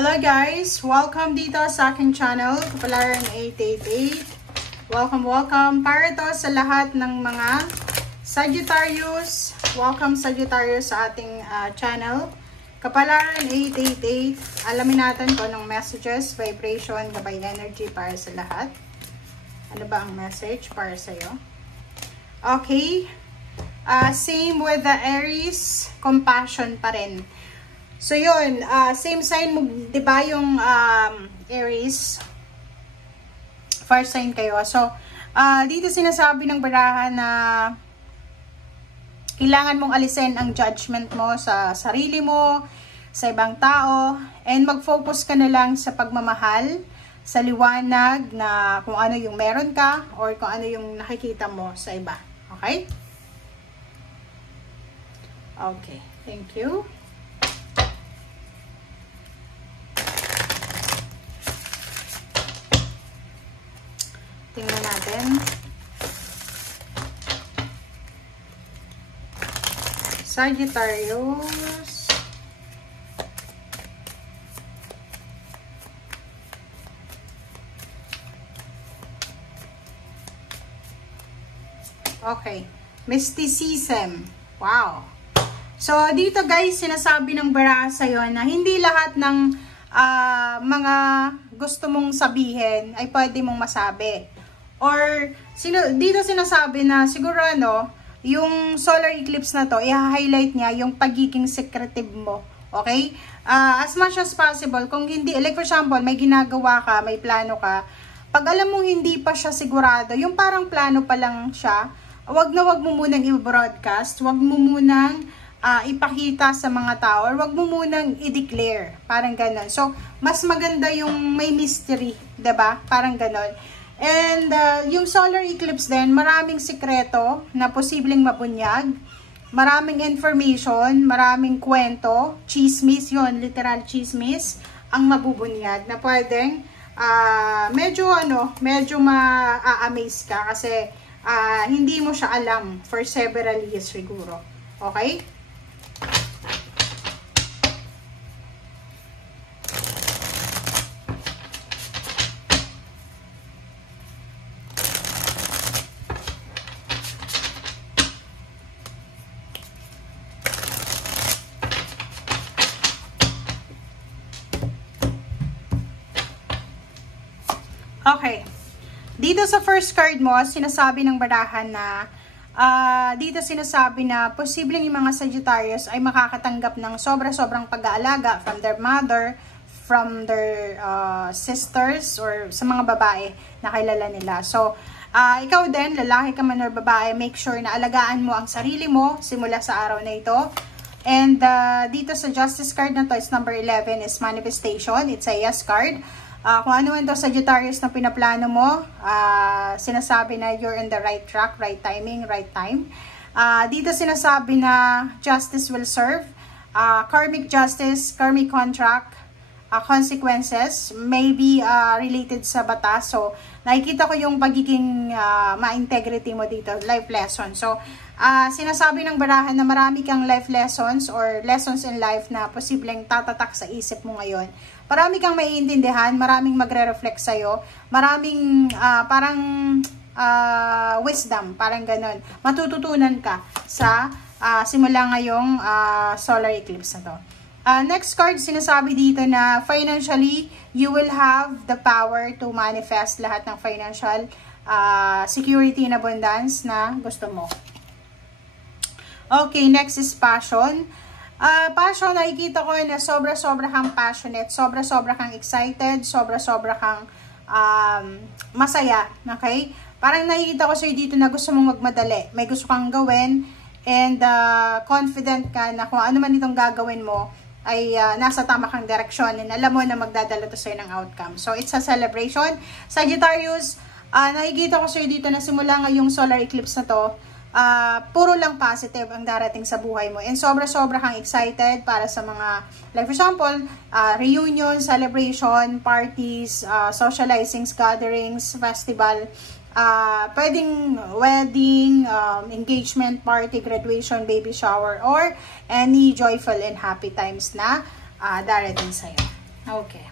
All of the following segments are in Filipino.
Hello guys! Welcome dito sa aking channel, Kapalaran 888. Welcome! Para to sa lahat ng mga Sagittarius. Welcome Sagittarius sa ating channel, Kapalaran 888. Alamin natin kung anong messages, vibration, gabay energy para sa lahat. Ano ba ang message para sa iyo? Okay. Same with the Aries, compassion pa rin. So yun, same sign mo, 'di ba, yung Aries, fire sign kayo. So dito sinasabi ng barahan na kailangan mong alisin ang judgment mo sa sarili mo, sa ibang tao, and mag-focus ka na lang sa pagmamahal, sa liwanag na kung ano yung meron ka or kung ano yung nakikita mo sa iba. Okay? Okay, thank you. Tingnan natin. Sagittarius. Okay. Mysticism. Wow. So, dito guys, sinasabi ng baraha sa'yo na hindi lahat ng mga gusto mong sabihin ay pwede mong masabi. Or, dito sinasabi na siguro yung solar eclipse na to, i-highlight niya yung pagiging secretive mo. Okay? As much as possible, kung hindi, like for example, may ginagawa ka, may plano ka, pag alam mong hindi pa siya sigurado, yung parang plano pa lang siya, wag mo munang i-broadcast, wag mo munang ipakita sa mga tao, or wag mo munang i-declare. Parang ganon. So, mas maganda yung may mystery, 'di ba? Parang ganon. And yung solar eclipse din, maraming sikreto na posibleng mabunyag, maraming information, maraming kwento, chismis, yun, literal chismis, ang mabubunyag na pwedeng medyo ma-amaze ka kasi hindi mo siya alam for several years siguro. Okay? Okay. Dito sa first card mo, sinasabi ng barahan na dito sinasabi na posibleng yung mga Sagittarius ay makakatanggap ng sobrang pag-aalaga from their mother, from their sisters, or sa mga babae na kilala nila. So, ikaw din, lalaki ka man or babae, make sure na alagaan mo ang sarili mo simula sa araw na ito. And dito sa Justice card na to is number 11 is manifestation. It's a yes card. Kung ano man to Sagittarius na pinaplano mo, sinasabi na you're in the right track, right timing, right time. Dito sinasabi na justice will serve, karmic justice, karmic contract, consequences, maybe related sa batas. So, nakikita ko yung pagiging ma-integrity mo dito, life lesson. So, sinasabi ng barahan na marami kang life lessons or lessons in life na posibleng tatatak sa isip mo ngayon. Marami kang maiintindihan, maraming magre-reflect sa'yo, maraming parang wisdom, parang ganon. Matututunan ka sa simula ngayong solar eclipse na to. Next card, sinasabi dito na financially, you will have the power to manifest lahat ng financial security and abundance na gusto mo. Okay, next is passion. Passion, nakikita ko na sobra kang passionate, sobra kang excited, sobra kang masaya, okay? Parang nakikita ko sa'yo dito na gusto mong magmadali, may gusto kang gawin, and confident ka na kung ano man itong gagawin mo, ay nasa tama kang direksyon, and alam mo na magdadala to sa'yo ng outcome. So, it's a celebration. Sagittarius, nakikita ko sa'yo dito na simula ngayong solar eclipse na to, puro lang positive ang darating sa buhay mo, and sobra kang excited para sa mga, like for example, reunion, celebration, parties, socializings, gatherings, festival, pwedeng wedding, engagement party, graduation, baby shower, or any joyful and happy times na darating sa'yo. Okay.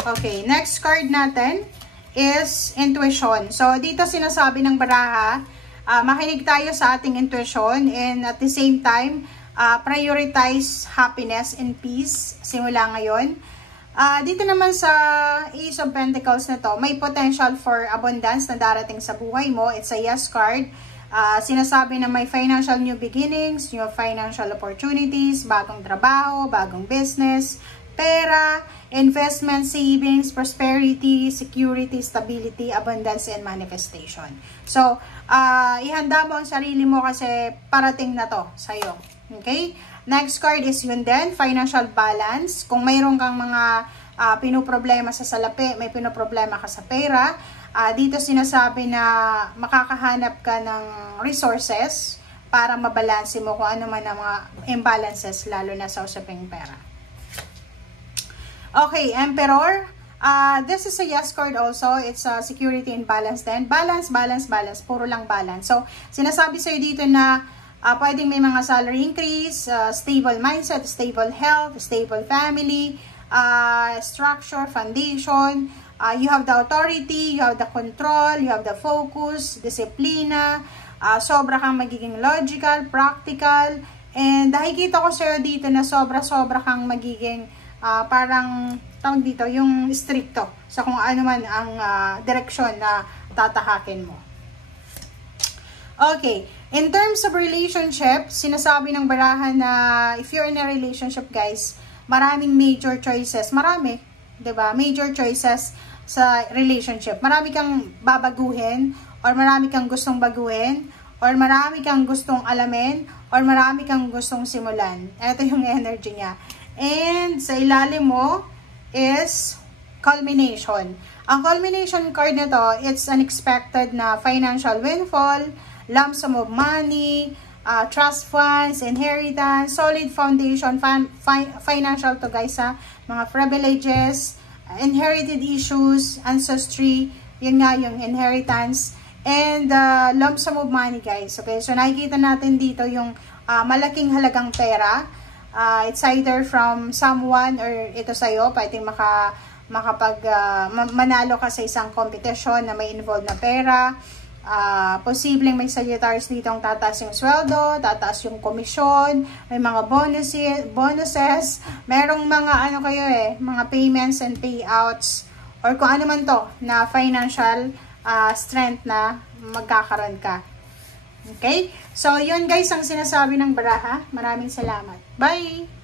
Okay, next card natin is intuition. So, dito sinasabi ng baraha, makinig tayo sa ating intuition and at the same time, prioritize happiness and peace simula ngayon. Dito naman sa Ace of Pentacles na to, may potential for abundance na darating sa buhay mo. It's a yes card. Sinasabi na may financial new beginnings, new financial opportunities, bagong trabaho, bagong business, pera, investment, savings, prosperity, security, stability, abundance, and manifestation. So, ihanda mo ang sarili mo kasi parating na to sa'yo. Okay? Next card is yun din, financial balance. Kung mayroon kang mga pinoproblema sa salapi, may pinoproblema ka sa pera, dito sinasabi na makakahanap ka ng resources para mabalanse mo kung ano man ang mga imbalances, lalo na sa usaping pera. Okay, Emperor. This is a yes card also. It's a security and balance then. Balance, balance, balance. Puro lang balance. So, sinasabi sa'yo dito na pwedeng may mga salary increase, stable mindset, stable health, stable family, structure, foundation. You have the authority, you have the control, you have the focus, disiplina. Sobra kang magiging logical, practical. And nakikita ko sa'yo dito na sobra-sobra kang magiging parang tawag dito, yung stricto sa kung ano man ang direksyon na tatahakin mo. Okay, in terms of relationship, sinasabi ng barahan na if you're in a relationship, guys, maraming major choices. Marami, 'di ba? Major choices sa relationship. Marami kang babaguhin or marami kang gustong baguhin or marami kang gustong alamin or marami kang gustong simulan. Ito yung energy niya. And sa ilalim mo is culmination. Ang culmination card na to, it's unexpected na financial windfall, lump sum of money, trust funds, inheritance, solid foundation, financial to guys ha, mga privileges, inherited issues, ancestry, yun nga yung inheritance, and lump sum of money guys. Okay, so nakikita natin dito yung malaking halagang pera. It's either from someone or ito sa'yo, pwedeng manalo ka sa isang competition na may involved na pera. Posibleng may Sagittarius dito ang tataas yung sweldo, tataas yung komisyon, may mga bonuses, merong mga mga payments and payouts, or kung ano man to na financial strength na magkakaroon ka. Okay? So, yun guys ang sinasabi ng baraha. Maraming salamat. Bye!